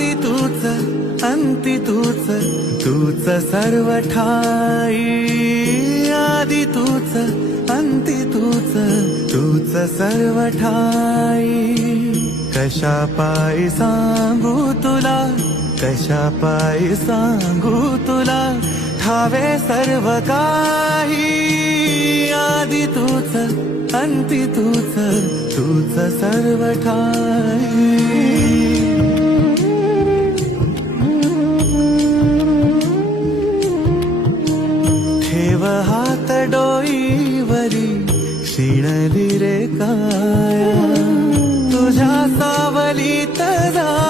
आदि तूच अंती तूच तूच सर्व ठाई. आदि तूच अंती तूच तूच सर्व ठाई. कशा पायी सांगू तुला कशा पायी सांगू तुला ठावे सर्व काही. आदि तूच अंती तूच तूच सर्व ठाई. ठेव हात डोईवरी शिणली रे काय. तुझ्या सावलीत जा